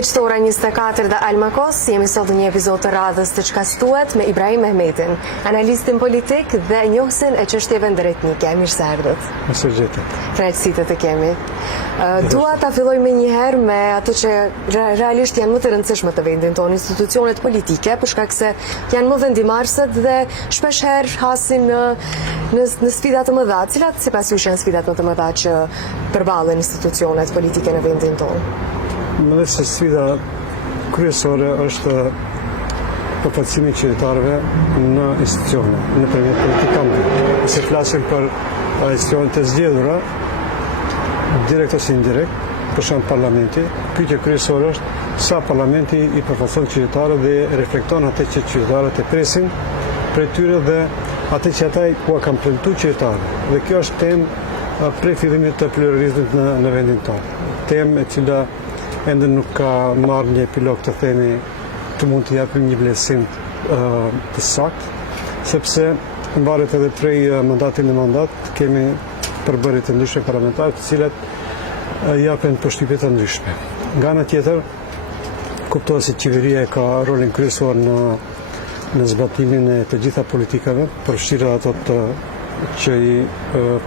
Miqësora 24 dhe Almakos, jemi sot në një epizod të radhës të Çka s'tuhet me Ibrahim Mehmetin, analistin politik dhe njohësin e çështjeve drejtnike. Mirë se erdhët. Kënaqësi të kemi. Dua ta filloj me njëherë me atë që realisht janë më të rëndësishme të vendin tonë, institucionet politike, për shkak se janë më vendimarrësët dhe shpesh herë hasin në sfida të mëdha. Cilat sipas jush janë sfidat më të mëdha që përballen institucionet politike në vendin tonë? Më se sfida kryesore është përfaqësimi i qytetarëve në institucione, nëpërmjet politikanëve. Se flasim për institucionet e zgjedhura, direkt ose indirekt, për shembull parlamenti, pyetja kryesore është sa parlamenti i përfaqëson qytetarët dhe reflekton atë që qytetarët e presin prej tyre dhe atë që ata ku kanë premtuar qytetarët. Dhe kjo është temë prej fillimit të pluralizmit në vendin tonë. Temë e cila ende nuk ka marrë një epilog të themi të mund të japim një vlerësim të saktë, sepse mbaret edhe prej mandatit në mandat kemi përbërje të ndryshme parlamentare të cilat japin përshtypje të ndryshme. Nga ana tjetër, kuptohet se qeveria ka rolin kryesor në zbatimin e të gjitha politikave, përfshirë ato që i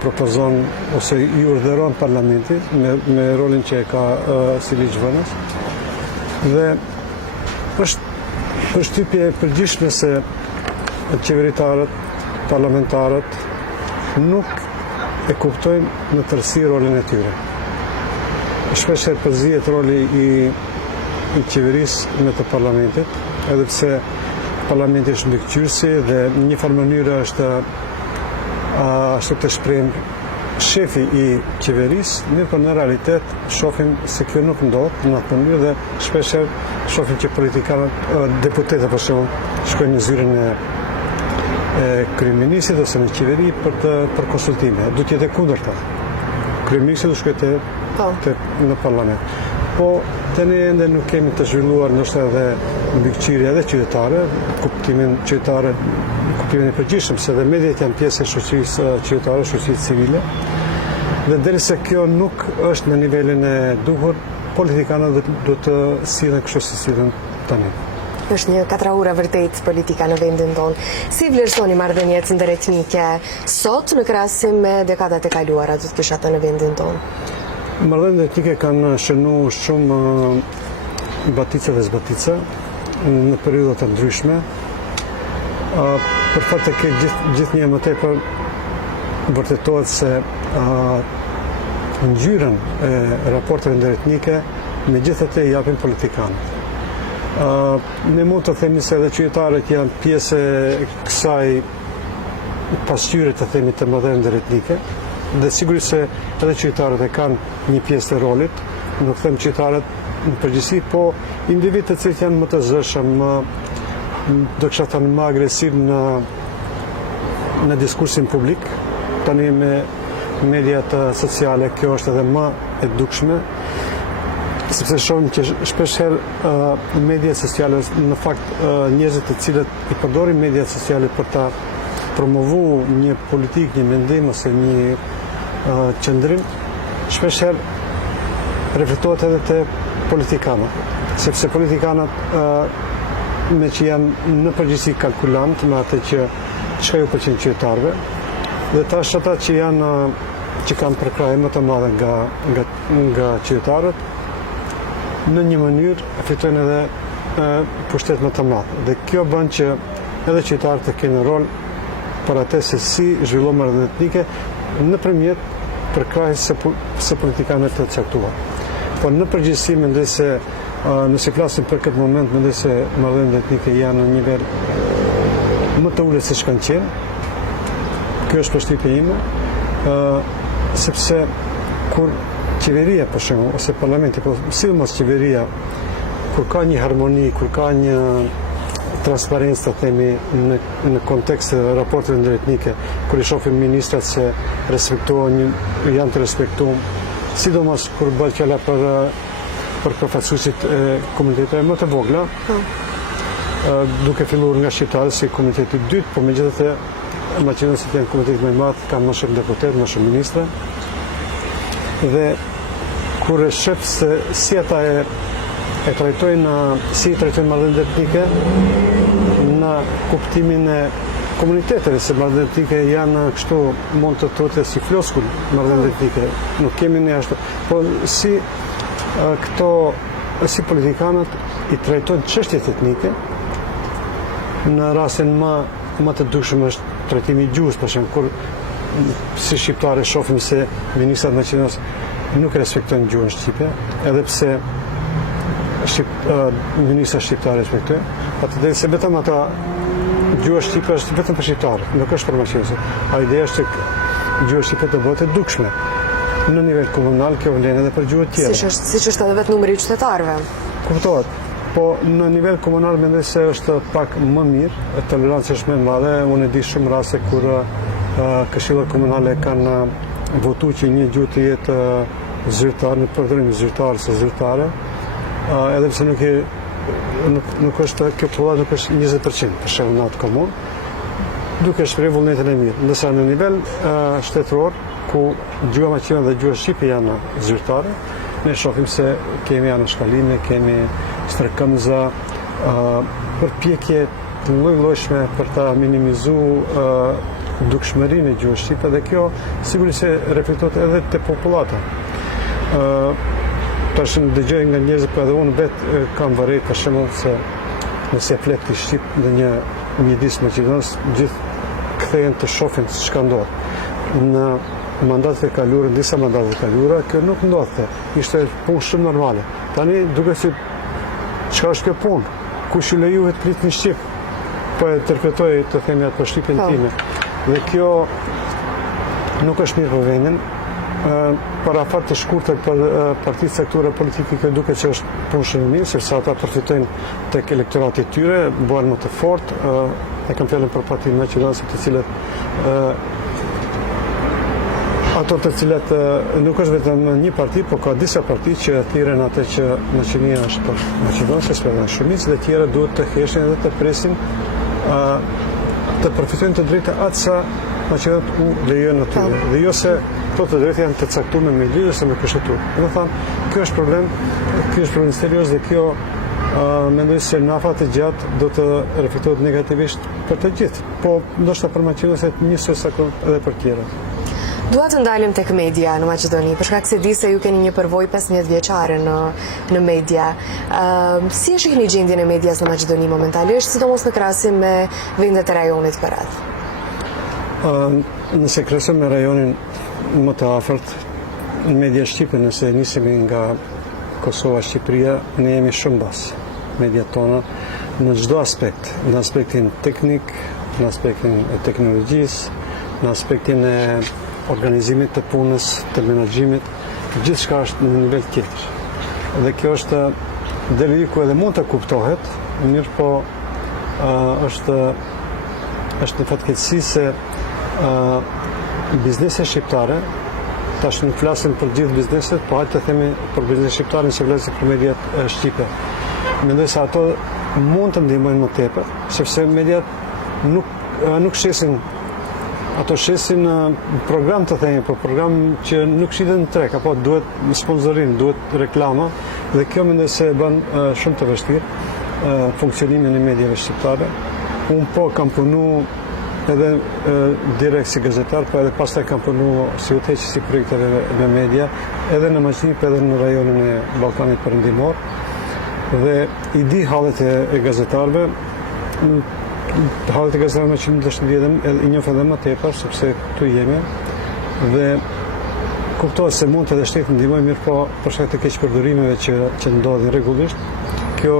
propozon ose i urdhëron parlamenti me rolin që e ka si ligjvënës. Dhe është përshtypje e përgjithshme se qeveritarët, parlamentarët nuk e kuptojnë në tërësi rolin e tyre. Shpesh herë përzihet roli i qeverisë me të parlamentit, edhe pse parlamenti është mbikëqyrësi dhe në një farë mënyrë është ashtu të shprehim shefi i qeverisë, mirë po në realitet shohim se kjo nuk ndodh në atë mënyrë dhe shpesh shohim që politikanët, deputetët për shembull, shkojnë në zyrën e kryeministit ose në qeveri për konsultime. Duhet të jetë e kundërta. Kryeministi do shkojë në parlament. Po tani ende nuk kemi të zhvilluar ndoshta edhe mbikëqyrje edhe qytetare, kuptimin e përgjithshëm se dhe mediat janë pjesë e shoqërisë qytetare, shoqërisë civile. Dhe derisa kjo nuk është në nivelin e duhur, politikanët do të sillen kështu si sillen tani. Është një katrahura vërtet politika në vendin tonë. Si vlerësoni marrëdhëniet ndërrethmike sot në krahasim me dekadat e kaluara, do të kisha thënë, në vendin tonë? Marrëdhëniet ndërrethmike kanë shënuar shumë batica dhe zbatica në periudha të ndryshme. Për fat të ke gjithnjë më tepër vërtetohet se ngjyrën e raporteve ndërrethmike megjithatë japin politikanët. Ne mund të themi se edhe qytetarët janë pjesë e kësaj pasqyre të themi të moderne ndërrethmike dhe sigurisht se edhe qytetarët e kanë një pjesë të rolit, nuk them qytetarët në përgjithësi, po individët të cilët janë më të zëshëm, do kisha thënë më agresiv në diskursin publik. Tani me mediat sociale kjo është edhe më e dukshme, sepse shohim që shpesh herë mediat sociale, në fakt njerëzit të cilët i përdorin mediat sociale për ta promovuar një politikë, një mendim ose një qëndrim, shpesh herë reflektohet edhe te politikanët, sepse politikanët me që janë në përgjithësi kalkulant me atë që çka ju pëlqen qytetarëve dhe tash ata që kanë përkrahje më të madhe nga qytetarët në një mënyrë fitojnë edhe pushtet më të madh. Dhe kjo bën që edhe qytetarët të kenë rol për atë se si zhvillohen marrëdhëniet etnike nëpërmjet përkrahjes së politikanëve të caktuar. Po në përgjithësi mendoj se nëse flasim për këtë moment, mendoj se marrëdhëniet etnike janë në nivel më të ulët se ç'kanë qenë. Kjo është përshtypja ime, sepse kur qeveria për shembull ose parlamenti, po sidomos qeveria, kur ka një harmoni, kur ka një transparencë të themi në kontekst të raporteve ndërrethmike, kur i shohim ministrat se respektohen, janë të respektuar, sidomos kur bëhet fjala për përfaqësuesit e komuniteteve më të vogla, duke filluar nga shqiptarët si komuniteti i dytë, po megjithatë maqedonësit janë komuniteti më i madh, kanë më shumë deputet, më shumë ministra. Dhe kur e shef se si ata e trajtojnë si trajtojnë marrëdhëniet etnike në kuptimin e komuniteteve, se marrëdhëniet etnike janë kështu, mund të thotë si floskull marrëdhëniet etnike, nuk kemi ne ashtu, po si këto si politikanët i trajtojnë çështjet etnike. Në rastin më të dukshëm është trajtimi i gjuhës, për shembull, kur si shqiptarë shohim se ministrat maqedonisë nuk respektojnë gjuhën shqipe, edhe pse ministrat shqiptarë respektojnë, atë se vetëm ata gjuha shqipe është vetëm për shqiptarë, nuk është për maqedonisë. Ideja është që gjuha shqipe të bëhet e dukshme. Në nivel komunal kjo vlen edhe për gjuhët tjera. Siç është edhe vetë numri i qytetarëve. Kuptohet. Po në nivel komunal mendoj se është pak më mirë, toleranca është më e madhe. Unë e di shumë raste kur këshillat komunale kanë votuar që një gjuhë të jetë zyrtare, në përdorim zyrtar ose zyrtare, edhe pse nuk është kjo popullat nuk është 20% për shembull në atë komunë, duke shprehur vullnetin e mirë. Ndërsa në nivel shtetëror, ku gjuha maqedone dhe gjuha shqipe janë zyrtare, ne shohim se kemi anashkallime, kemi strekëmza, përpjekje të lloj-llojshme për ta minimizuar dukshmërinë e gjuhës shqipe, dhe kjo sigurisht se reflektohet edhe te popullata. Tash dëgjoj nga njerëzit, po edhe unë vetë kam vërejt për shembull se nëse flet ti shqip në një mjedis maqedonisë, gjithë kthehen të shohin çka ndodh. Në mandatet e kaluara, disa mandatet e kaluara, kjo nuk ndodhte. Ishte punë shumë normale. Tani duket si çka është kjo punë? Kush ju lejuhet të flisni shqip? Po e interpretoj të themi atë për shqipin time. Dhe kjo nuk është mirë për vendin. Para fat të shkurtër për partitë sektorë politike, kjo duket që është punë shumë mirë, sepse ata përfitojnë tek elektorati i tyre, bëhen më të fortë. E kam fjalën për partinë maqedonase, të cilët ato të cilat nuk është vetëm një parti, por ka disa parti që thirren atë që Maqedonia është për maqedonëse, për shumicë, dhe tjera duhet të heshin edhe të presin të përfitojnë të drejta atë sa maqedonët u lejojnë atyre. Dhe jo se këto të drejta janë të caktuar me ligj ose me kushtetur. Do të thonë, ky është problem serioz, dhe kjo mendoj se në afat të gjatë do të reflektohet negativisht për të gjithë. Po ndoshta për maqedonësit njësoj sa edhe për tjerët. Dua të ndalim tek media në Maqedoni, për shkak se di se ju keni një përvojë 15 vjeçare në media. Si e shihni gjendjen e medias në Maqedoni momentalisht, sidomos në krahasim me vendet e rajonit për radhë? Nëse krahasim me rajonin më të afërt, media shqipe, nëse nisemi nga Kosova, Shqipëria, ne jemi shumë bas. Mediat tona në çdo aspekt, në aspektin teknik, në aspektin e teknologjisë, në aspektin e organizimit të punës, të menaxhimit, gjithçka është në nivel tjetër. Dhe kjo është deri ku edhe mund të kuptohet, mirë po është në fatkeqësi se bizneset shqiptare, tash nuk flasim për gjithë bizneset, po hajde të themi për bizneset shqiptare që flasim për mediat shqipe. Mendoj se ato mund të ndihmojnë më tepër, sepse mediat nuk shesin. Ato shesin program të themi, por program që nuk shitet në treg, apo duhet sponsorim, duhet reklama, dhe kjo mendoj se bën shumë të vështirë funksionimin e mediave shqiptare. Unë po kam punu edhe direkt si gazetar, po edhe pastaj kam punu si udhëheqës i projekteve me media, edhe në Maqedoni, po edhe në rajonin e Ballkanit Perëndimor. Dhe i di hallet e gazetarëve. Hallet e gazetarëve që më është i njoh edhe më tepër, sepse këtu jemi, dhe kuptohet se mund edhe shteti ndihmojë, mirë po për shkak të keqpërdorimeve që ndodhin rregullisht. Kjo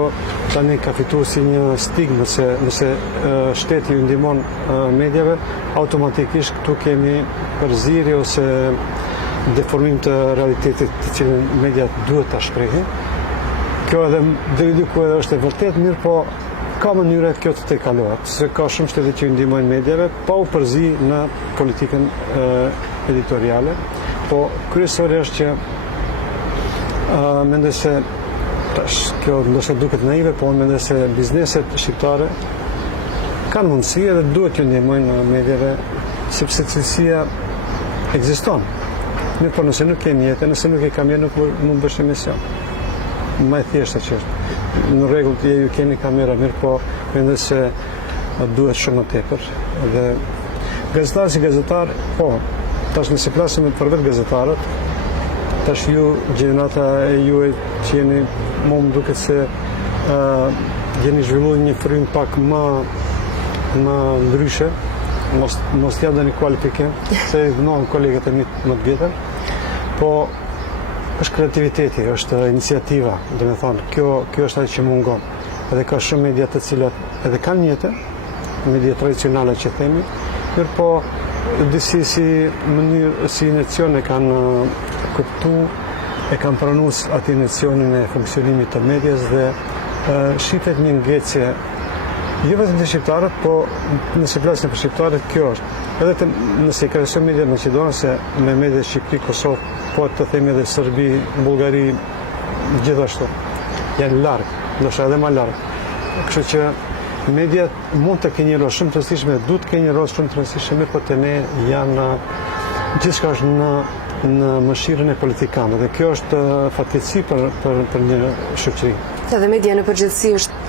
tani ka fituar si një stigmë, se nëse shteti ju ndihmon mediave, automatikisht këtu kemi përzierje ose deformim të realitetit të cilën mediat duhet ta shprehin. Kjo edhe deri diku edhe është e vërtet, mirë po ka mënyra kjo të tejkalohet, se ka shumë shtete që i ndihmojnë mediave pa u përzi në politikën editoriale, po kryesore është që mendoj se kjo ndoshta duket naive, po mendoj se bizneset shqiptare kanë mundësi edhe duhet që ndihmojnë mediave, sepse cilësia ekziston. Mirë po nëse nuk kemi jetë, nëse nuk e kam jetë, nuk mund bësh emision. më e thjeshtë që është. Në rregull, ju keni kamera mirë, po mendoj se duhet shumë më tepër. Dhe gazetar si gazetar, po, tash nëse flasim për vetë gazetarët, tash ju gjenerata e juaj që jeni, më duket se jeni zhvilluar një frym pak më ndryshe, mos t'ja dhe një kualifikim, se i dhënohen kolegët e mi më të vjetër, po është kreativiteti, është iniciativa, dhe me thonë, kjo është ajo që mungon. Edhe ka shumë media të cilat edhe kanë njëte, media tradicionale që themi, mirë po disi si mënyrë, si inicione kanë kuptu, e kanë pranus atë inicionin e funksionimit të medias dhe shifet një ngecje, jo vetëm të shqiptarët, po nëse flasim për shqiptarët, kjo është. Edhe nëse i krahason media maqedonase me media Shqipëri, Kosovë, po të themi edhe Serbi, Bullgari, gjithashtu, janë larg, ndoshta edhe më larg. Kështu që mediat mund të kenë një rol shumë të rëndësishme, duhet të kenë një rol shumë të rëndësishëm, por te ne janë gjithçka është në mëshirën e politikanëve dhe kjo është fatkeqësi për një shoqëri. Edhe media në përgjithësi është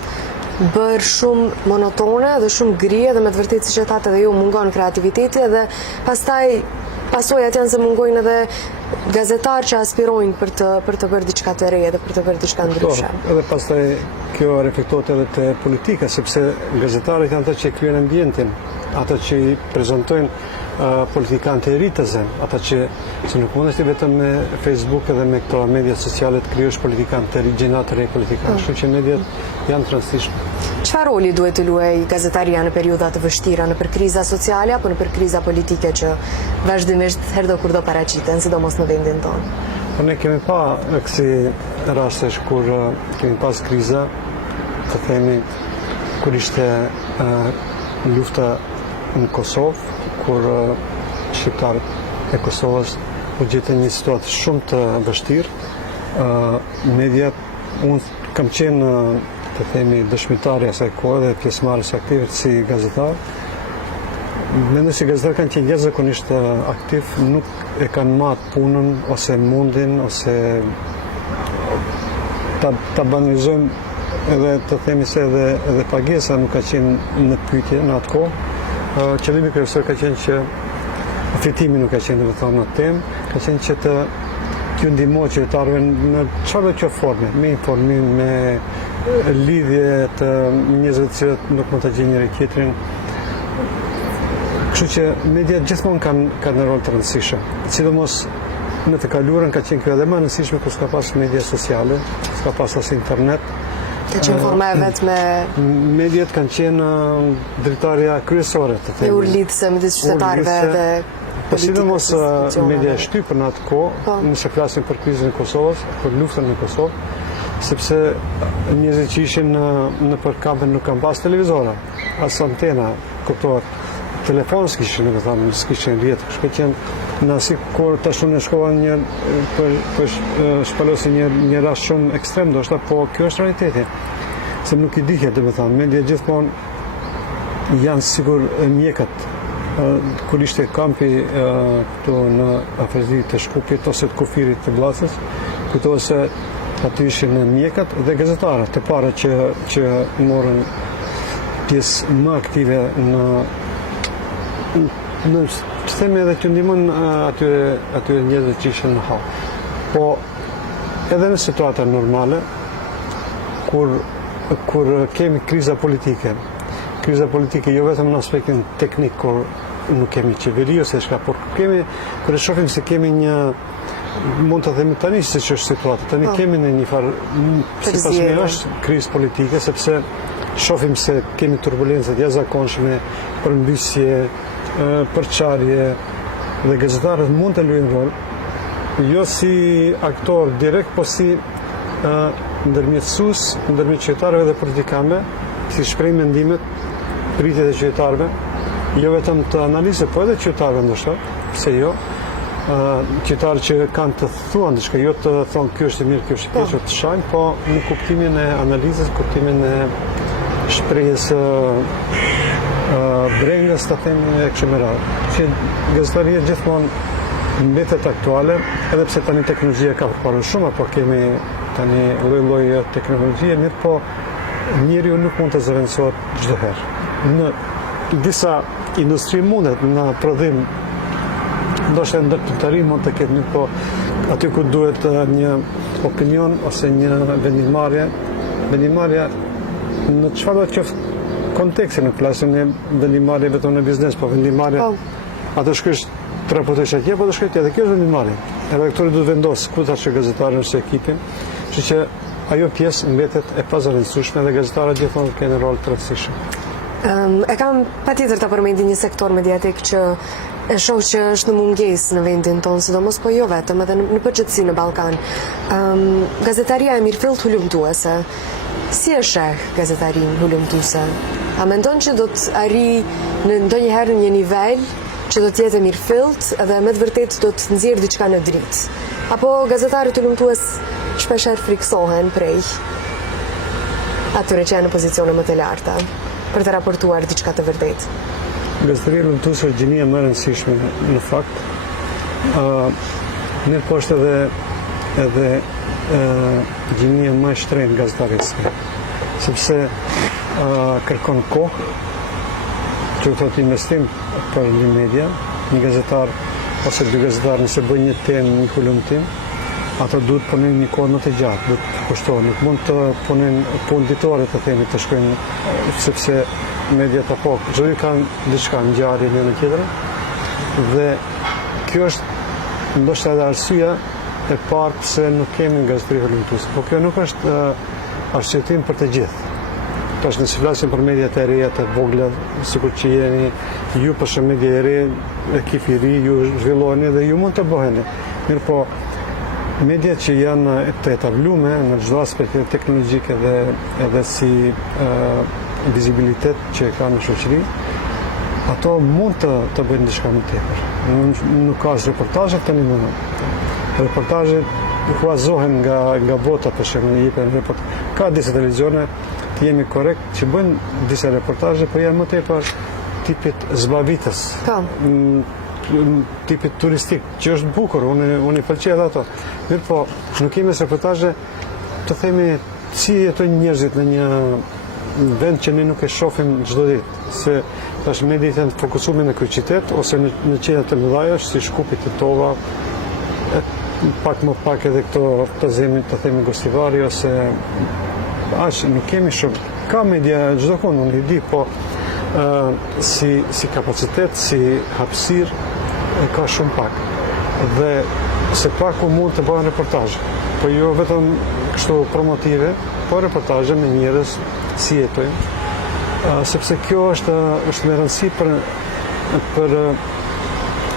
bërë shumë monotone dhe shumë grije dhe me të vërtetë siç e thatë edhe ju mungon kreativiteti dhe pasojat janë se mungojnë edhe gazetarë që aspirojnë për të bërë diçka të re dhe për të bërë diçka ndryshe. Edhe pastaj kjo reflektohet edhe te politika, sepse gazetarët janë ata që kryejnë ambientin, ata që i prezantojnë politikanët e ri të zen, ata që nuk mundesh vetëm me Facebook edhe me këto media sociale të krijosh politikanë të ri, gjenerat të re politikanë, kështu që mediat janë të rëndësishme. Çfarë roli duhet të luajë gazetaria në periudha të vështira, në për kriza sociale apo në për kriza politike që vazhdimisht herë do kur do paraqiten, sidomos në vendin tonë? Po ne kemi pa kësi rastesh kur kemi pas kriza, të themi kur ishte lufta në Kosovë, kur shqiptarët e Kosovës u gjetën një situatë shumë të vështirë. Mediat, unë kam qenë të themi dëshmitari asaj kohë dhe pjesëmarrës aktive si gazetar. Mendoj se gazetarët kanë qenë jashtëzakonisht aktiv, nuk e kanë marrë punën ose mundin ose ta banalizojmë edhe të themi se edhe pagesa nuk ka qenë në pyetje në atë kohë. Qëllimi kryesor ka qenë që fitimi nuk ka qenë domethënë në temë, ka qenë që t'ju ndihmojë qytetarëve në çfarë do të forme, me informim, me lidhje të njerëzve të cilët nuk mund ta gjejnë njëri tjetrin. Kështu që mediat gjithmonë kanë një rol të rëndësishëm. Sidomos në të kaluarën ka qenë kjo edhe më e rëndësishme kur s'ka pas media sociale, s'ka pas as internet. Ka qenë forma e vetë me... Mediat kanë qenë dritarja kryesore të themi. E urlidhse midis qytetarëve dhe po sidomos media e shtypur në atë kohë, nëse flasim për krizën e Kosovës, për luftën në Kosovë, sepse njerëzit që ishin në përkampe nuk kanë pas televizora, as antena, kuptohet. Telefon s'kishin, domethënë, s'kishin rrjet, kështu që në asaj kur tash unë shkova për shpalosi një rast shumë ekstrem, ndoshta, po kjo është realiteti. Se nuk i dihet, domethënë, media gjithmonë janë sigur mjekët. Kur ishte kampi këtu në afërsi të Shkupit ose të kufirit të Vllacës, kujtohet se aty ishin mjekët dhe gazetarët të parë që morën pjesë më aktive në të themi edhe që ndihmon atyre njerëzve që ishin në hall. Po edhe në situata normale, kur kemi kriza politike jo vetëm në aspektin teknik, kur nuk kemi qeveri ose çka, por kur e shohim se kemi një, mund të themi tani se që është situata, tani kemi në një farë, sipas meje është krizë politike, sepse shohim se kemi turbulenca të jashtëzakonshme, përmbysje, përçarje dhe gazetarët mund të luajnë rol, jo si aktor direkt, po si ndërmjetësues ndërmjet qytetarëve dhe politikanëve, si shpreh mendimet, pritjet e qytetarëve, jo vetëm të analizë, po edhe qytetarëve ndoshta, pse jo, qytetarë që kanë të thuan diçka, jo të thonë ky është i mirë, ky është i keq, të shajnë, po në kuptimin e analizës, kuptimin e shprehjes brengës, të themi, e kështu me radhë. Që gazetaria gjithmonë mbetet aktuale, edhe pse tani teknologjia ka përparë shumë, apo kemi tani lloj teknologjie, mirë po njeriu nuk mund të zëvendësohet çdo herë. Në disa industri mundet në prodhim, ndoshta ndërtimi mund të ketë, mirë po aty ku duhet një opinion ose një vendimarrje në çfarë do të qoftë konteksti, nuk flasim në vendimarrje vetëm në biznes, po vendimarrje atë shkruaj tre potëshë atje, po të shkruaj edhe kjo është vendimarrje. Redaktori duhet vendos ku ta çojë gazetarin ose ekipin, kështu që ajo pjesë mbetet e pazarësueshme dhe gazetarët gjithmonë kanë rol të rëndësishëm. E kam patjetër ta përmendi një sektor mediatik që e shoh që është në mungesë në vendin tonë, sidomos po jo vetëm, edhe në përgjithësi në Ballkan. Gazetaria e mirëfillt hulumtuese. Si e sheh gazetarin hulumtuese? A mendon që do të arrijë në ndonjëherë një nivel që do të jetë mirëfillt dhe me të vërtetë do të nxjerrë diçka në dritë? Apo gazetarët hulumtues shpeshherë friksohen prej atyre që janë në pozicione më të larta për të raportuar diçka të vërtetë? Gazetaria hulumtuese është gjinia më e rëndësishme në fakt. Mirë po është edhe gjinia më e shtrenjtë gazetarisë, sepse kërkon kohë, që të thotë investim për një media, një gazetar ose dy gazetarë nëse bëjnë një temë, një hulumtim, ato duhet punin një kohë më të gjatë, duhet të kushtohen, nuk mund të punin punë ditore të themi të shkojnë, sepse mediat apo çdo dy kanë diçka ngjarje në një tjetër, dhe kjo është ndoshta edhe arsyeja e parë pse nuk kemi gazetari hulumtues. Po kjo nuk është arsyetim për të gjithë. Tash nëse flasim për mediat e reja të vogla, sikur që jeni ju për shembull media e re, ekip i ri, ju zhvilloheni dhe ju mund të bëheni. Mirë po, mediat që janë të etablume në çdo aspekt teknologjik edhe si vizibilitet që ka në shoqëri, ato mund të bëjnë diçka më tepër. Nuk ka reportazhe tani më. Reportazhet huazohen nga bota, për shembull, ka disa televizione të jemi korrekt që bëjnë disa reportazhe, po janë më tepër tipit zbavitës. Tipit turistik, që është bukur, unë i pëlqej edhe ato. Mirë po, nuk kemi reportazhe të themi si jetojnë njerëzit në një vend që ne nuk e shohim çdo ditë, se tash mediat janë fokusuar në kryeqytet ose në qendra të mëdha, si Shkupi, Titova, pak më pak edhe këto të themi Gostivari ose nuk kemi shumë. Ka media çdo kund, unë i di, po si kapacitet, si hapësirë, ka shumë pak. Dhe se paku mund të bëhen reportazhe, po jo vetëm kështu promotive, po reportazhe me njerëz si jetojnë, sepse kjo është me rëndësi për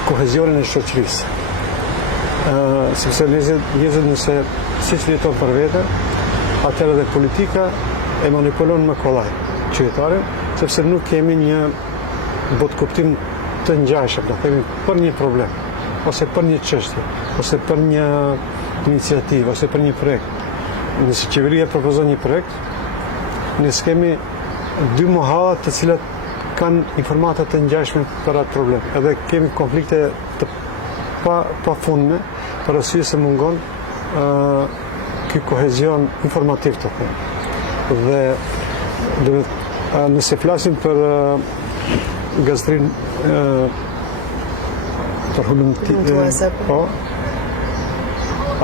kohezionin e shoqërisë. Sepse njerëzit nëse siç jeton për vete, atëherë dhe politika e manipulon me kollaj qytetarin, sepse nuk kemi një botkuptim të ngjashëm, do themi, për një problem, ose për një çështje, ose për një iniciativë, ose për një projekt. Nëse qeveria propozon një projekt, ne kemi dy mohalla të cilat kanë informata të ngjashme për atë problem. Edhe kemi konflikte të pafundme, për arsye se mungon ky kohezion informativ të thënë. Dhe nëse flasim për gazetrin për hulumtuese, po,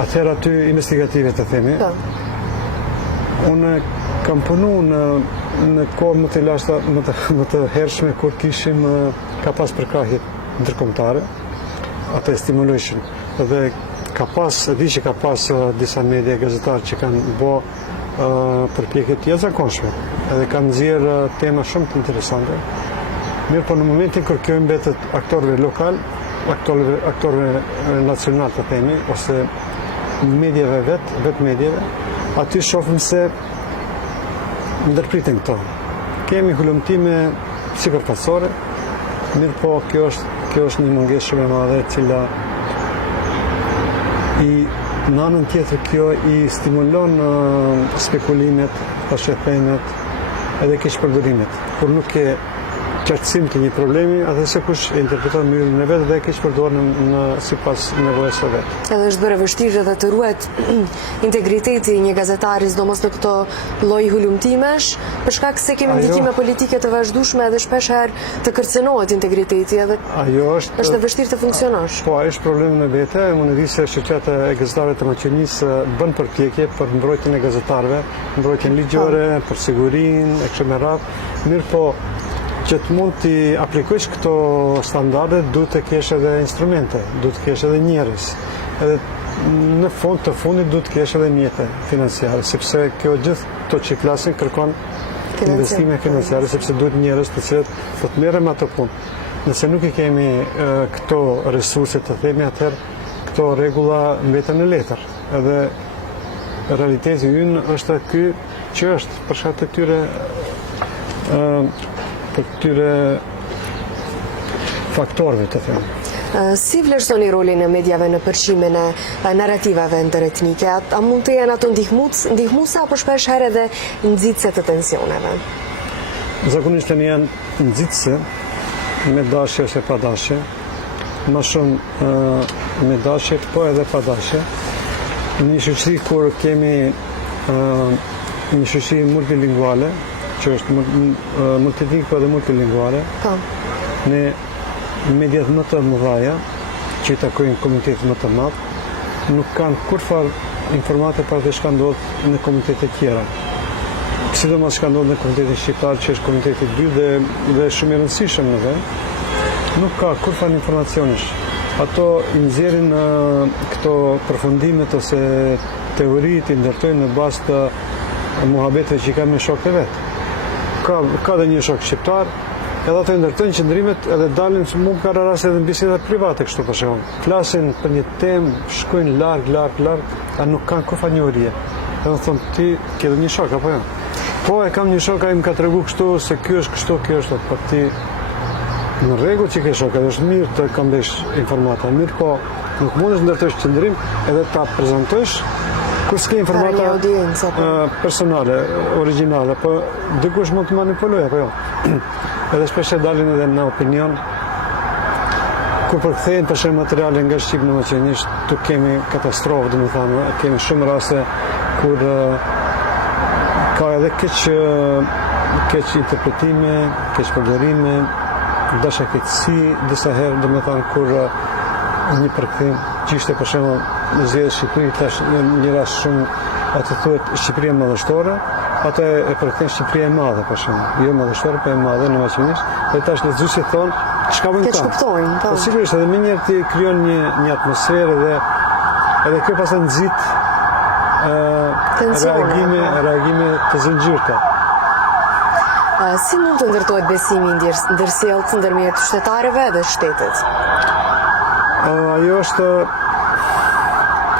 atëherë aty investigative të themi. Unë kam punu në kohë më të lashta, më të hershme, kur kishim ka pas përkrahjet ndërkombëtare, ato e stimulojshin. Dhe di që ka pas disa media gazetarë që kanë bo përpjekje të jashtëzakonshme, edhe kanë nxjerrë tema shumë të interesante. Mirë, po në momentin kur kjo mbetet aktorëve lokal, aktorëve nacional të themi, ose mediave vetë mediave, aty shohim se ndërpritin këto. Kemi hulumtime sipërfaqësore, mirë po kjo është një mungesë shumë e madhe e cila në anën tjetër kjo i stimulon spekulimet, pashethemet edhe keqpërdorimet. Kur nuk ke qartësim të një problemi, atë se kush e interpreton mënyrën e vetë dhe e keq përdor në sipas nevojës së vet. Edhe është bërë vështirë edhe të ruhet integriteti një gazetari, sidomos në këto lloj hulumtimesh, për shkak se kemi ndikime politike të vazhdueshme edhe shpesh herë të kërcënohet integriteti edhe është e vështirë të funksionosh. Po, ai është problemi në vetë, unë di se shoqata e gazetarëve të Maqedonisë bën përpjekje për mbrojtjen e gazetarëve, mbrojtjen ligjore, për sigurinë e kështu me radhë. Mirë po, që të mund t'i aplikojsh këto standarde, duhet të kesh edhe instrumente, duhet të kesh edhe njerëz. Edhe në fund të fundit duhet të kesh edhe mjete financiare, sepse kjo gjithë to që klasin kërkon investime financiare, sepse duhet njerëz të cilët do të merren ato punë. Nëse nuk i kemi këto resurse të themi atëherë, këto rregulla mbeten në letër. Edhe realiteti ynë është ky që është për shkak të këtyre faktorëve të them. Si vlerësoni rolin e medjave në përqimin e narrativave ndëretnike? A mund të jenë ato ndihmuese apo shpesh herë edhe nxitëse të tensioneve? Zakonisht janë nxitëse, me dashje ose pa dashje, më shumë me dashje, po edhe pa dashje. Një shoqëri kur kemi një shoqëri multilinguale, që është multietnike po edhe multilinguale, ne mediat më të mëdha që i takojnë komunitetit më të madh, nuk kanë kurfar informate për të çka ndodh në komunitete tjera. Sidomos çka ndodh në komunitetin shqiptar, që është komuniteti i dytë dhe shumë i rëndësishëm në vend, nuk ka kurfar informacionesh. Ato i nxjerrin këto përfundimet ose teoritë i ndërtojnë në bazë të muhabeteve që i kanë me shokët e vet. Ka dhe një shok shqiptar, edhe ato ndërtojnë qëndrimet edhe dalin, mund ka raste edhe në biseda private kështu për shembull. Flasin për një temë, shkojnë larg, a nuk kanë kurrë njohuri. Edhe thonë ti ke një shok apo jo? Po e kam një shok, ai më ka treguar kështu se ky është kështu, ky është atë. Po ti në rregull që ke shok, edhe është mirë të kambesh informata, mirë po nuk mundesh ndërtosh qëndrim edhe ta prezantosh kur s'ke informata personale, originale, po dikush mund të manipulojë apo jo. Edhe shpesh dalin edhe në opinion kur përkthehen për shembull materiale nga Shqip në Maqedoni, tu kemi katastrofë, domethënë, kemi shumë raste kur ka edhe keq interpretime, keq përdorime, dashakeqësi, disa herë domethënë kur një përkthim që ishte për shembull zgjedhë Shqipëri, tash një rast shumë atë thuhet Shqipëria madhështore, atë e përkthejnë Shqipëria e madhe për shembull, jo madhështore, po e madhe në maqedonisht, dhe tash lexuesit thonë çka bën këta. Kuptojnë, po. Po sigurisht edhe më njëherë ti krijon një atmosferë dhe edhe kjo pastaj nxit reagime të zinxhirta. Si mund të ndërtohet besimi ndërsjellët ndërmjet qytetarëve dhe shtetit?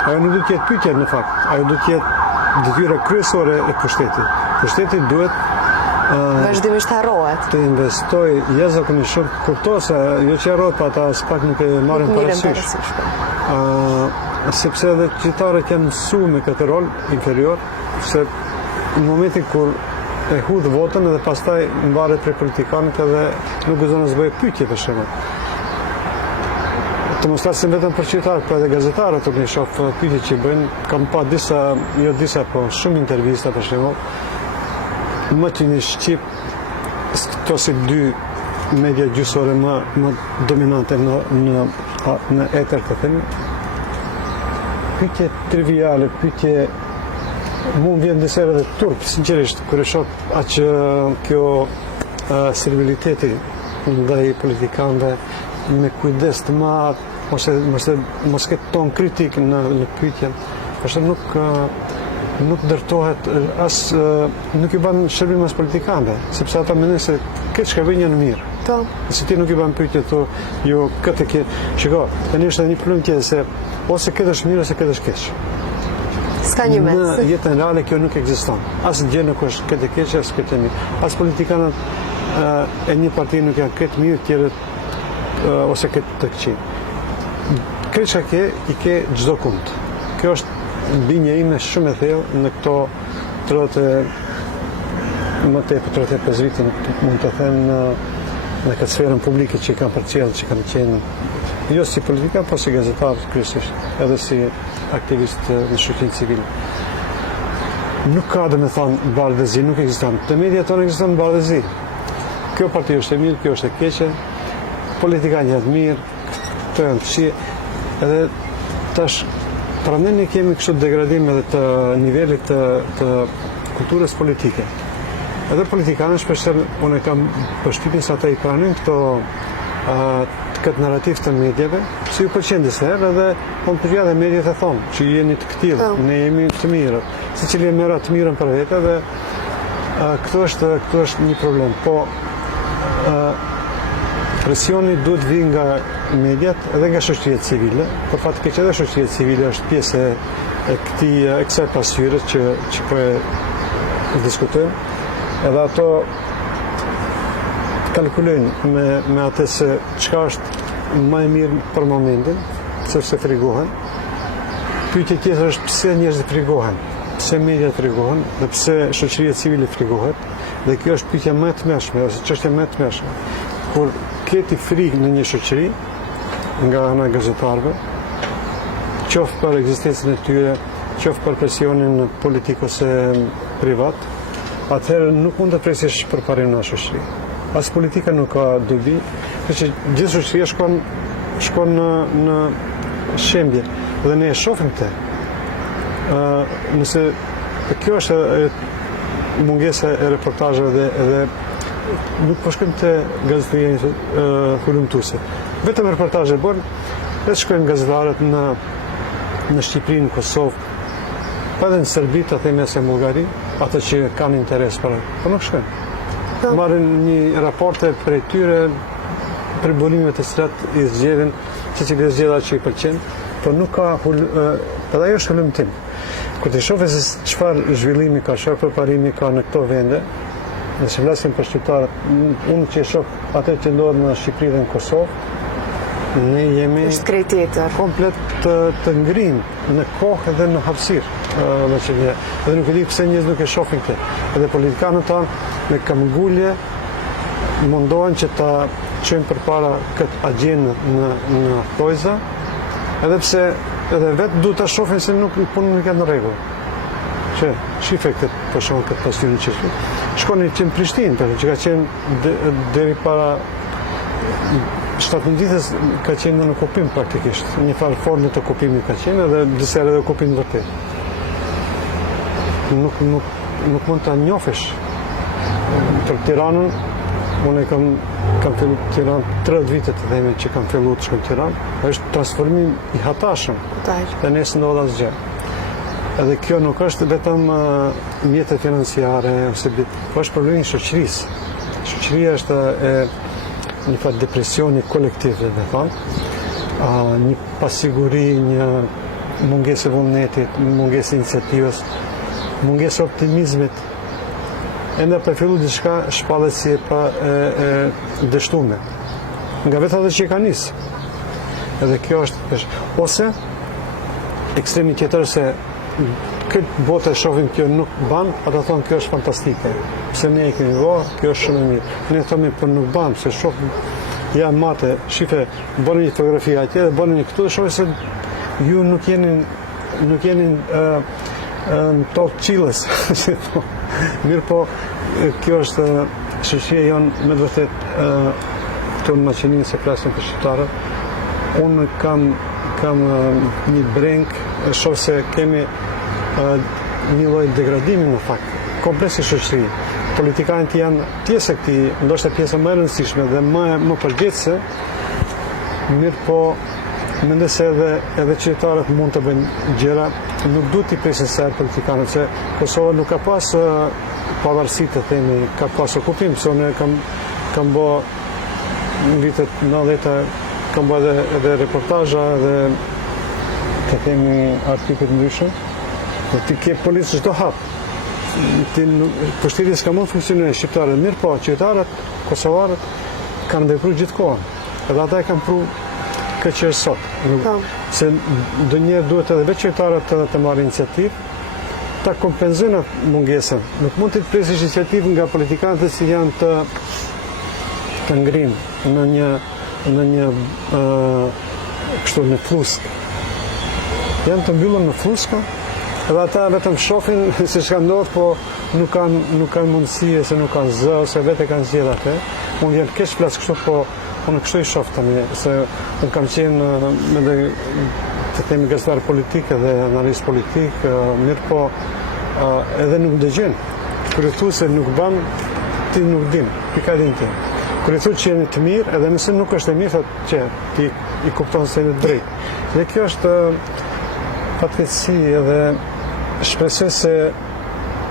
Ajo nuk duhet të jetë pyetje në fakt, ajo duhet të jetë detyra kryesore e pushtetit. Pushteti duhet vazhdimisht harrohet. Të investoj jashtëzakonisht shumë, kuptohet se jo që harrohet, pa ata pak nuk e marrin parasysh. Sepse edhe qytetarët janë mësuar me këtë rol inferior, se në momentin kur e hudh votën edhe pastaj mbaret prej politikanët edhe nuk gëzon të bëjë pyetje për shembull. Të mos flasim vetëm për qytetarët, por edhe gazetarët nuk e shoh pyetje që bëjnë. Kam pa po shumë intervista për shembull. Më të një Shqip, këto si dy media gjysore më dominante në eter të themi. Pyetje triviale, pyetje mund vjen disa herë edhe turp, sinqerisht, kur e shoh kjo serviliteti ndaj politikanëve me kujdes të madh, mos ketë ton kritik në pyetjen, është nuk ndërtohet nuk i bën shërbim as politikanëve, sepse ata mendojnë se këtë çka vjen janë mirë. Po. Se ti nuk i bën pyetje tu, jo këtë ke. Shiko, tani është edhe një problem tjetër se ose këtë është mirë ose këtë është keq. S'ka një mes. Në jetën reale kjo nuk ekziston. As gjë nuk është këtë keq, as këtë mirë. As politikanët e një parti nuk janë këtë mirë, tjerët ose këtë të këqij. Këtë çka i ke çdo kund. Kjo është bindja ime shumë e thellë në këto 35 vite, mund të them në këtë sferën publike që i kanë përcjellë, që kanë qenë jo si politikan, po si gazetar kryesisht, edhe si aktivist në shoqërinë civile. Nuk ka dhe me thonë bardhëzi, nuk ekziston. Të media tonë ekziston bardhëzi. Kjo parti është e mirë, kjo është e keqe, politikanët janë të mirë, këto janë të këqij, edhe tash prandaj ne kemi kështu degradim edhe të nivelit të kulturës politike. Edhe politikanët shpeshherë unë kam përshtypjen se ata i pranojnë këtë narrativ të medjave, si ju pëlqen disa herë edhe unë përvija dhe mediat e thonë që jeni të këtillë, ne jemi të mirë, secili e merr të mirën për vete dhe këtu është një problem. Po presioni duhet vi nga mediat edhe nga shoqëria civile, për fat keq edhe shoqëria civile është pjesë e kësaj pasqyre që po e diskutojmë. Edhe ato kalkulojnë me atë se çka është më e mirë për momentin, sepse frigohen. Pyetja tjetër është pse njerëzit frigohen, pse mediat frigohen dhe pse shoqëria civile frigohet. Dhe kjo është pyetja më e tmerrshme, ose çështja më e tmerrshme. Kur keti frikë në një shoqëri nga ana e gazetarëve, qoftë për ekzistencën e tyre, qoftë për presionin politik ose privat, atëherë nuk mund të presësh përparimin në shoqëri. As politika nuk ka dobi, që gjithë shoqëria shkon në shembje dhe ne e shohim këtë. Nëse kjo është mungesa e reportazheve dhe nuk po shkojmë te gazeteria hulumtuese. Vetëm reportazhe bën, dhe shkojnë gazetarët në Shqipëri, në Kosovë, pa edhe në Serbi, të themi as në Bullgari, ata që kanë interes për, po nuk shkojnë. Marrin një raporte për tyre, për burimeve të cilat i zgjedhin, secili zgjedh atë që i pëlqen, por nuk ka edhe ajo është hulumtim. Kur të shohë se çfarë zhvillimi ka, çfarë përparimi ka në këto vende, nëse flasim për shqiptarët, unë që e shoh atë që ndodhet në Shqipëri dhe në Kosovë, ne jemi komplet të ngrinë në kohë dhe në hapësirë. Dhe nuk e di pse njerëzit nuk e shohin këtë. Edhe politikanët tanë me këmbgulje mundohen që ta çojnë përpara këtë agjendë në thojza, edhe pse edhe vetë duhet ta shohin se punë nuk janë në rregull. Shife këtë po shohin këtë pasurinë që shkoni që në Prishtinë, që ka qenë deri para 17 ditës ka qenë në okupim praktikisht. Një farë formë të okupimit ka qenë edhe disa herë edhe okupim vërtet. Nuk mund ta njofesh. Për Tiranën, unë kam filluar Tiranë 30 vite të themi që kam filluar të shkoj në Tiranë, është transformim i hatashëm. Dhe nesër ndodh asgjë. Edhe kjo nuk është vetëm mjetet financiare, po është problemi i shoqërisë. Shoqëria është një farë depresioni kolektiv, dhe me thonë, një pasiguri, një mungesë e vullnetit, mungesë e iniciativës, mungesë e optimizmit, enda për fillu diçka shpallet si e dështume. Nga vetë atë që ka nisë. Edhe kjo është, ose ekstremi tjetër se këtë botë e shohim kjo nuk ban, ata thonë kjo është fantastike. Pse ne e kemi kjo është shumë e mirë. Ne thomi për nuk ban, se shohim ja mate, shife, bënë një fotografi atje dhe bënë një këtu dhe shohim se ju nuk jeni në top qilës. Mirë po, kjo është shoqëria jonë me vërtet këtu në Maqedoninë se flasim për shqiptarët. Unë kam një breng, shoh se kemi një lloj degradimi në fakt. Kompleksi shoqëri. Politikanët janë pjesë e këtij, ndoshta pjesë më e rëndësishme dhe më përgjithëse, mirë po mendoj se edhe qytetarët mund të bëjnë gjëra, nuk duhet t'i presin se politikanët, se Kosova nuk ka pas pavarësi të themi, ka pas okupim, se unë kam bë në vitet 90-ta, kam bë edhe reportazha edhe të themi artikuj ndryshëm. Ti ke policë çdo hap. Pushteti s'ka mund funksionojnë shqiptarët, mirë po, qytetarët, kosovarët kanë vepruar gjithkohën. Edhe ata e kanë pru këtë që është sot. Se ndonjëherë duhet edhe vetë qytetarët të marrë iniciativë, ta kompenzojnë mungesën. Nuk mund të presësh iniciativë nga politikanët që janë të ngrinë në një kështu në fluskë. Janë të mbyllur në fluskë, edhe ata vetëm shohin se çka ndodh, po nuk kanë mundësi, se nuk kanë zë, ose vetë kanë zgjedhur atë. Unë jam keq flas kështu, po unë kështu i shoh tani, se unë kam qenë me të themi gazetar politik dhe analist politik, mirë po edhe nuk dëgjojnë. Kur e thu se nuk ban, ti nuk din, pika din ti. Kur e thu që jeni të mirë, edhe nëse nuk është e mirë, thotë që ti i kupton se jeni të drejtë. Dhe kjo është fatkeqësi, edhe shpresoj se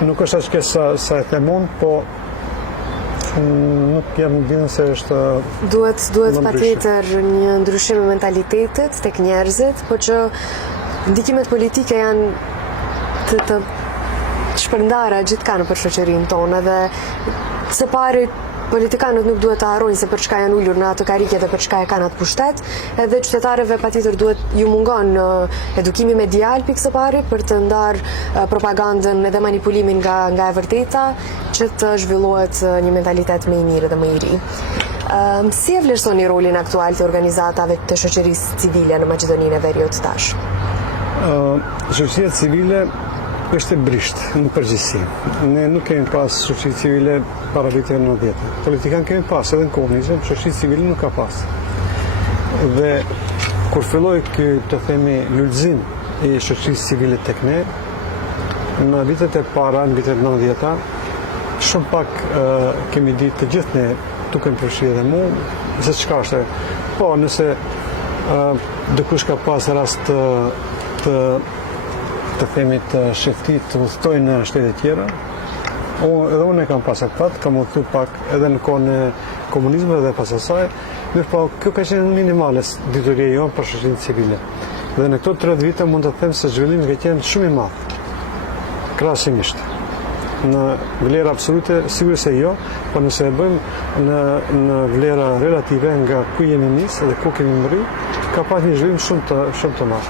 nuk është aq keq sa e them unë, po nuk jam ndinë se është duhet patjetër një ndryshim i mentalitetit tek njerëzit, po që ndikimet politike janë të shpërndara gjithkanë për shoqërinë tonë, dhe së pari politikanët nuk duhet të harrojnë se për çka janë ulur në atë karrige dhe për çka e kanë atë pushtet, edhe qytetarëve patjetër duhet ju mungon edukimi medial pikë së pari për të ndarë propagandën edhe manipulimin nga e vërteta, që të zhvillohet një mentalitet më i mirë dhe më i ri. Si e vlerësoni rolin aktual të organizatave të shoqërisë civile në Maqedoninë e Veriut tash? Shoqëria civile është e brisht në përgjithësi. Ne nuk kemi pas shoqëri civile para viteve 90. Politikanë kemi pas edhe në komunizëm, shoqëri civile nuk ka pas. Dhe kur filloi ky, të themi, lulëzim i shoqërisë civile tek ne, në vitet e para, në vitet 90-ta, shumë pak kemi ditë të gjithë ne, tu kemi përfshirë edhe mu, se çka është. Po, nëse dikush ka pas rast të themi të sheftit të udhtojnë në shtete tjera, edhe unë e kam pas aktat, kam udhtu pak edhe në kohën e komunizmit dhe pas asaj, mirë po kjo ka qenë minimale dituria jonë për shoqërinë civile. Dhe në këto 30 vite mund të them se zhvillimi ka qenë shumë i madh, krahasimisht. Në vlera absolute sigurisht se jo, por nëse e bëjmë në vlera relative nga ku jemi nisë dhe ku kemi mbërry, ka pas një zhvillim shumë të madh.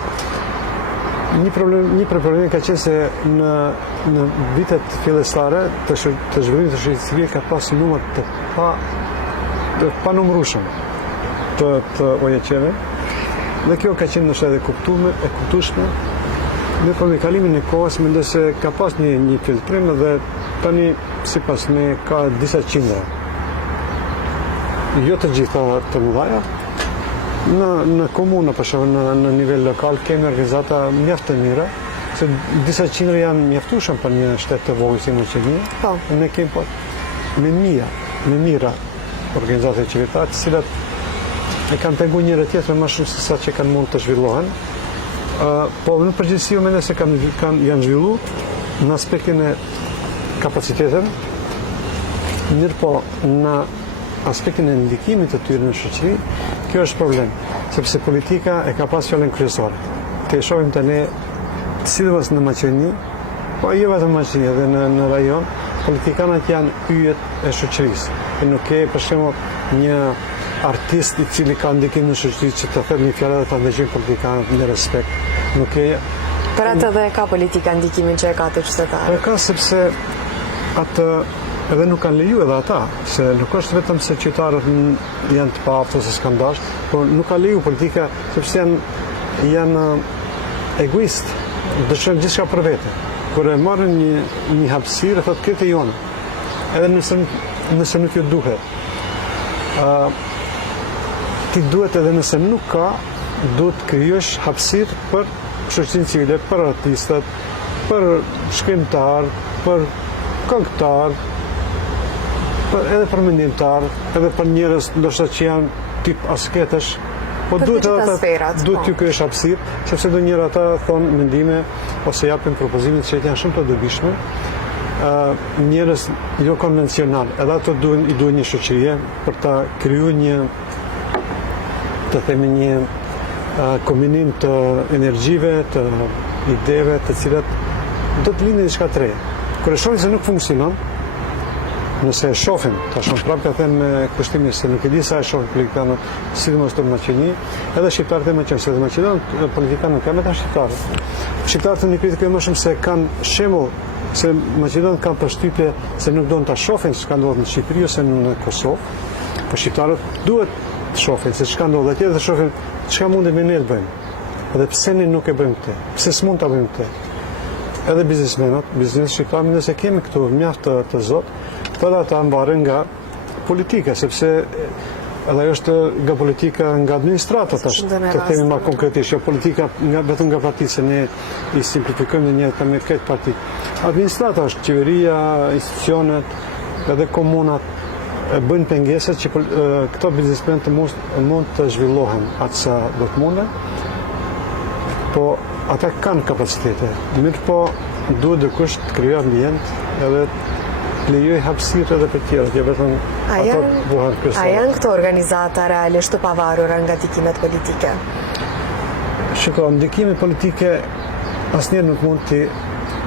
Një problem ka qenë se në vitet fillestare të zhvillimit të shoqërisë civile ka pas numër të panumërueshëm të OJQ-ve, dhe kjo ka qenë ndoshta edhe e kuptueshme. Në për me kalimin e kohës mendoj se ka pas një filtrim, dhe tani sipas me ka disa qindra. Jo të gjitha të mëdha. Në komunë, për shembull, në nivel lokal kemi organizata mjaft të mira, se disa qindra janë mjaftueshëm për një shtet të vogël si Maqedonia. Po. Ne kemi po me mira organizata qeveritare, të cilat e kanë penguar njëra tjetrën më shumë se sa që kanë mund të zhvillohen. Po në përgjithësi unë mendoj se janë zhvilluar në aspektin e kapacitetit, mirë po në aspektin e ndikimit të tyre në shoqëri, kjo është problem, sepse politika e ka pas fjalën kryesore. Te shohim tani, sidomos në Maqedoni, po jo vetëm në Maqedoni, edhe në rajon, politikanët janë yjet e shoqërisë. Nuk ke për shembull një artist i cili ka ndikim në shoqëri që të thotë një fjalë dhe ta ndëgjojnë politikanët me respekt. Nuk ke. Për atë edhe ka politika ndikimin që e ka të qytetarët. E ka sepse atë edhe nuk kanë leju edhe ata, se nuk është vetëm se qytetarët janë të paaftë ose s'kan dashur, por nuk ka leju politika sepse janë egoist, dëshirojnë gjithçka për vete. Kur e marrin një hapësirë, thotë këtë jonë, edhe nëse nuk ju duhet. Ti duhet edhe nëse nuk ka, duhet të krijosh hapësirë për shoqërinë civile, për artistët, për shkrimtar, për këngëtar, edhe për mendimtar, edhe për njerëz ndoshta që janë tip asketësh, po duhet t'ju krijosh hapësirë, sepse ndonjëherë ata thonë mendime ose japin propozime që janë shumë të dobishme. Njerëz jo konvencional, edhe ato i duhen një shoqërie për ta krijuar një, të themi, një kombinim të energjive, të ideve, të cilat do të lindin diçka të re. Kur e shohin se nuk funksionon, nëse e shohim, tashun prapë ka them me kushtimin se nuk e di sa e shohin politikanët, sidomos të Maqedoni, edhe shqiptarët e Maqedonisë, se në Maqedoni politikanët nuk kanë vetëm shqiptarët. Shqiptarët nuk kritikojnë më shumë se kanë shembull se Maqedonët kanë përshtypje se nuk doin ta shohin çka ndodh në Shqipëri ose në Kosovë. Po shqiptarët duhet të shohin se çka ndodh atje dhe të shohin çka mundemi ne të bëjmë. Edhe pse ne nuk e bëjmë këtë, pse s'mund ta bëjmë këtë. Edhe biznes shqiptarë, nëse kemi këtu mjaft të zot, për ata mbaren nga politika, sepse edhe ajo është nga politika, nga administrata tash, të themi më konkretisht, jo politika vetëm nga partitë, se ne i simplifikojmë dhe njëherë me këtë parti. Administrata është qeveria, institucionet, edhe komunat bëjnë pengesat që këto biznesmen të mund të zhvillohen atë sa do të munden, po ata kanë kapacitete, mirë po duhet dikush të krijojë ambient edhe lejoj hapësirë edhe për tjerë, jo vetëm ato buhen kryesore. A janë këto organizata realisht të pavarura nga ndikimet politike? Shiko, ndikime politike asnjëherë nuk mund të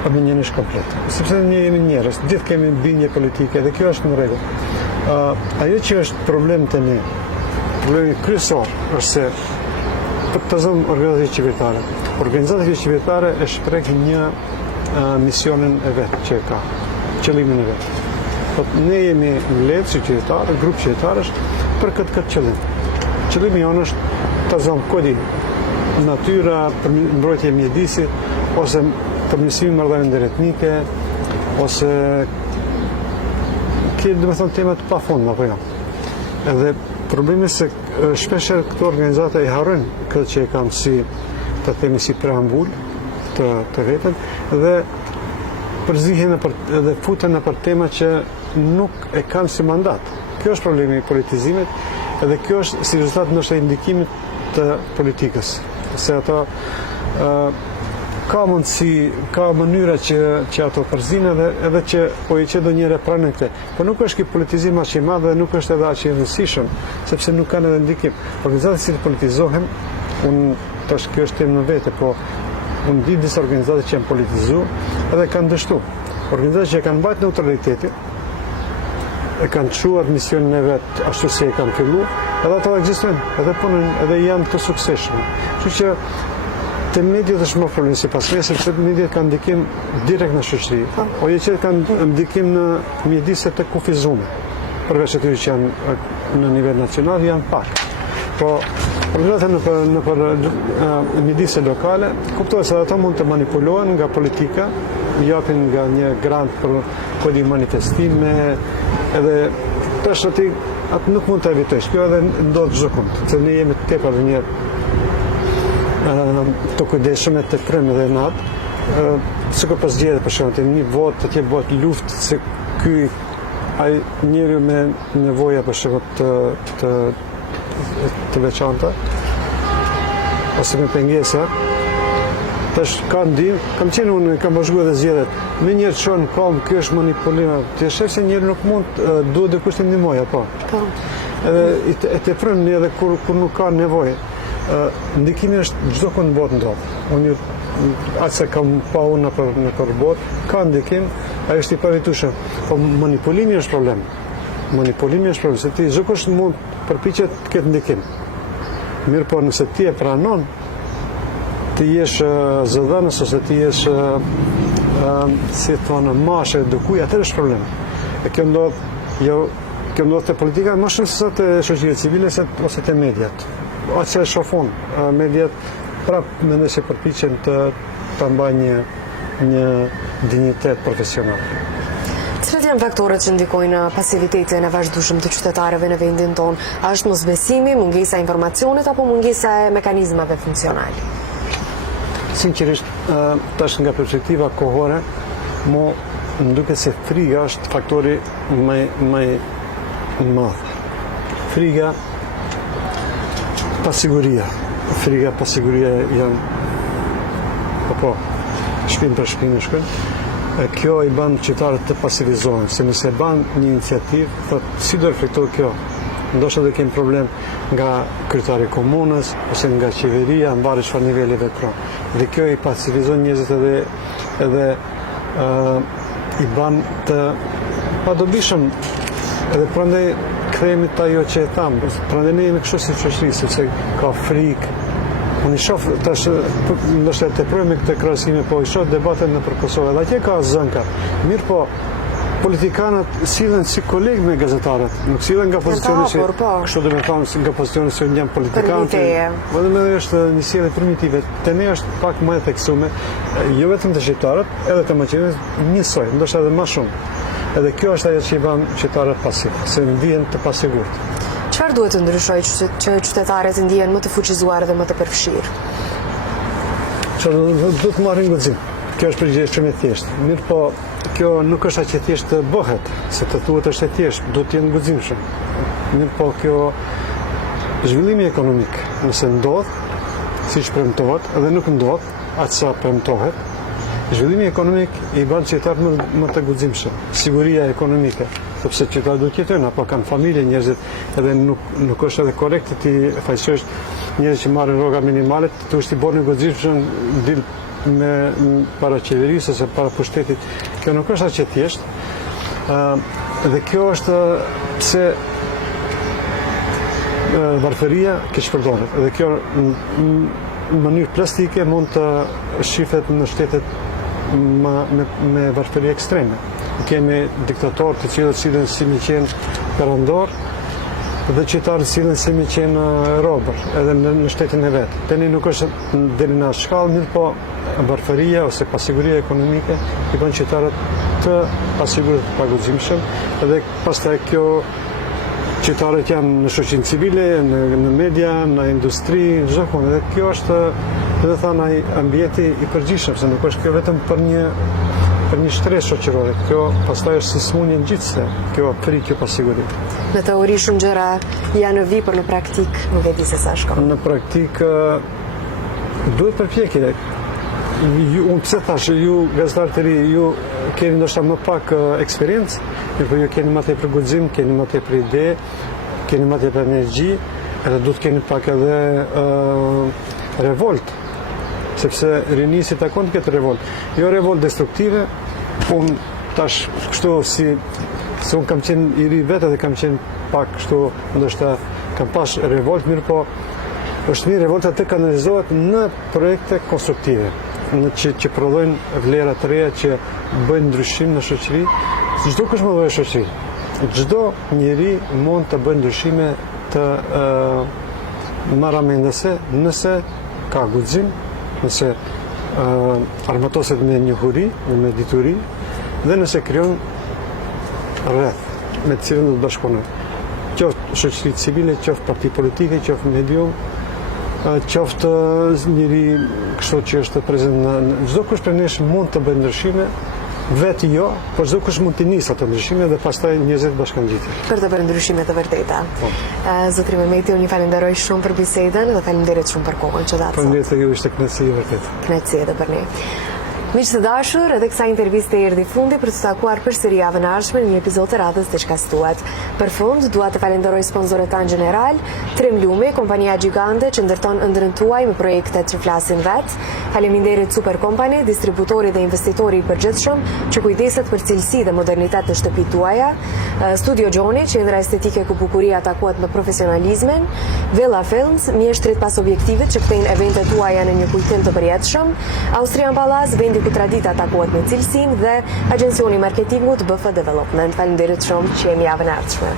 abinjenish komplet. Sepse ne jemi njerëz, gjithë kemi bindje politike dhe kjo është në rregull. Ajo që është problem të ne, problemi kryesor është se për të zonë organizatë qeveritare. Organizatat qeveritare e shpreh një misionin e vet që ka. Qëllimin e vetë. Po ne jemi mbledhur si qytetarë, grup qytetarësh për këtë qëllim. Qëllimi jonë është të zonë kodin, natyra, mbrojtje e mjedisit, ose përmirësimi i marrëdhënieve ndëretnike, ose domethënë tema të pafundme apo jo. Edhe problemi se shpesh këto organizata i harrojnë këtë që e kanë si të themi si preambul të vetën dhe përzihen dhe futen në për tema që nuk e kanë si mandat. Kjo është problemi i politizimit edhe kjo është si rezultat ndoshta i ndikimit të politikës. Se ato ka mundësi, ka mënyra që ato përzihen edhe që po i çdo njëre pranë këtë. Po nuk është ky politizim aq i madh dhe nuk është edhe aq i rëndësishëm, sepse nuk kanë edhe ndikim. Organizatat si politizohen, tash kjo është temë në vete, po unë di disa organizate që janë politizuar edhe kanë dështu. Organizate që kanë mbajtur neutralitetin, e kanë çuar misionin e vet ashtu si e kanë filluar, edhe ato ekzistojnë, edhe punojnë, edhe janë të suksesshëm. Kështu që te mediat është më problem sipas meje, sepse mediat kanë ndikim direkt në shoqëri, o që kanë ndikim në mjediset të kufizuara. Përveç atyre që janë në nivel nacional janë pak. Po organizatat në për mjedise lokale, kuptohet se ato mund të manipulohen nga politika, japin nga një grant për kodi manifestime, edhe tash aty nuk mund të evitosh. Kjo edhe ndodh çdo kund, se ne jemi tepër një të kujdesshëm të prem dhe natë. Sikur pas gjehet për shembull një votë të tjetë bëhet luftë se ky ai njeriu me nevoja për shembull të veçanta ose me pengesa tash ka ndim, kam qenë unë, kam bashkuar dhe zgjedhjet me njerë që në kam, kjo është manipulim, të shef se njerë nuk mund, duhet dhe kushtë ndihmoj, apo? Edhe e të prënë edhe kur nuk ka nevojë. Ndikimi është çdo kënd botë ndodh. Unë atë se kam pa unë në për botë, ka ndikim, ajo është i pavitueshëm. Po manipulimi është problem. Manipulimi është problem, se ti çdo kush mund përpiqet të ketë ndikim. Mirë po nëse ti e pranon, ti jesh zëdhënës ose ti jesh si thonë mashë edukuj, atër është problem. E kjo ndodh të politika më shumë se të shoqërive civile ose të mediat. Atë që shofon mediat prapë mendoj se përpiqen të mbajnë një dinjitet profesional. Cilat janë faktorët që ndikojnë pasivitetin e vazhdueshëm të qytetarëve në vendin tonë? A është mosbesimi, mungesa e informacionit apo mungesa e mekanizmave funksionale? Sinqerisht, tash nga perspektiva kohore, më duket se friga është faktori më i madh. Friga, pasiguria. Friga, pasiguria janë apo shpinë për shpinë shkojnë. Kjo i bën qytetarët të pasivizohen, se nëse ban një iniciativë, thotë si do reflektohet kjo? Ndoshta do kemi problem nga kryetari i komunës ose nga qeveria, mbarë çfarë niveli vepron. Dhe kjo i pasivizon njerëzit edhe i bën të padobishëm. Edhe prandaj kthehemi te ajo që e tham, prandaj ne jemi kështu si shoqëri, sepse ka frikë. Unë i shoh tash, ndoshta të projme këtë krahasime, po i shoh debatet nëpër Kosovë, dhe atje ka zënka. Mirë po, politikanët sillen si kolegë me gazetarët, nuk sillen nga pozicioni që kështu do të thonë nga pozicioni që janë politikanë. Vetëm është një sjellje primitive. Te ne është pak më e theksuar, jo vetëm të shqiptarët, edhe të maqedonisë njësoj, ndoshta edhe më shumë. Edhe kjo është ajo që i bën qytetarët pasiv, se ndihen të pasigurt. Çfarë duhet të ndryshojë që qytetarët ndihen më të fuqizuar dhe më të përfshirë? Duhet të marrin guxim. Kjo është përgjigje shumë e thjeshtë. Mirë po, kjo nuk është aq e thjeshtë të bëhet, se të thuhet është e thjeshtë, duhet të jenë guximshëm. Mirë po, kjo zhvillimi ekonomik, nëse ndodh, siç premtohet, edhe nuk ndodh, aq sa premtohet, zhvillimi ekonomik i bën qytetarët më të guximshëm. Siguria ekonomike, sepse qytetarët duhet të jetojnë, apo kanë familje, njerëzit, edhe nuk është edhe korrekt të ti fajsosh njerëz që marrin rroga minimale, të është i bërë guximshëm dil me para qeverisë ose para pushtetit. Kjo nuk është aq e thjeshtë. Dhe kjo është pse varfëria keq përdoret. Dhe kjo në mënyrë plastike mund të shihet në shtetet me varfëri ekstreme. Kemi diktatorë të cilët sillen si me qenë perandor dhe qytetarët sillen si me qenë robër, edhe në shtetin e vet. Tani nuk është deri në atë shkallë, mirë po varfëria ose pasiguria ekonomike i bën qytetarët të pasigurt të paguximshëm, edhe pastaj kjo qytetarët janë në shoqërinë civile, në media, në industri, në çdo kund. Dhe kjo është, do të thonë, ai ambienti i përgjithshëm, se nuk është kjo vetëm për një shtresë shoqërore. Kjo pastaj është si smundje ngjitse, kjo frikë, kjo pasiguri. Në teori shumë gjëra janë në vi, por në praktik nuk e di se sa shkon. Në praktik duhet përpjekje. Unë pse thash, ju gazetarë të ri, ju keni ndoshta më pak eksperiencë, por ju keni më tepër guxim, keni më tepër ide, keni më tepër energji, edhe duhet keni pak edhe revolt. Sepse rinisi takon të ketë revolt. Jo revolt destruktive, unë tash kështu se unë kam qenë i ri vetë dhe kam qenë pak kështu, ndoshta kam pas revolt, mirë po është mirë revolta të kanalizohet në projekte konstruktive, që prodhojnë vlera të reja që bëjnë ndryshim në shoqëri. Çdo kush mund të bëjë shoqëri. Çdo njeri mund të bëjë ndryshime të marramendëse nëse ka guxim, nëse armatoset me njohuri, me dituri, dhe nëse krijon rreth me të cilën do të bashkohen. Qoftë shoqëri civile, qoftë parti politike, qoftë medium, qoftë njëri kështu që është prezent në çdo kush prej nesh mund të bëjë ndryshime, vetë jo, por çdo kush mund të nisë ato ndryshime dhe pastaj njerëzit bashkangjitur. Për të bërë ndryshime të vërteta. Zotri Mehmeti, unë ju falenderoj shumë për bisedën dhe faleminderit shumë për kohën që datë. Faleminderit ju, ishte kënaqësi e vërtet. Kënaqësi edhe për ne. Miq të dashur, edhe kësaj interviste erdhi fundi për të takuar përsëri javën e ardhshme në një episod të radhës Diçka Stuhet. Për fund, dua të falenderoj sponsorët tanë gjeneral, Tremlumi, kompania gjigande që ndërton ëndrrën tuaj me projektet që flasin vet. Faleminderit Super Company, distributori dhe investitori i përgjithshëm që kujdeset për cilësi dhe modernitet të shtëpitë tuaja. Studio Gjoni, qendra estetike ku bukuria takohet me profesionalizmin. Villa Films, mjeshtrit pas objektivit që kthejnë eventet tuaja në një kujtim të përjetshëm. Austrian Palace, vendi ku tradita takohet me cilësinë, dhe agjencioni marketingut BF Development. Faleminderit shumë që jemi javën e ardhshme.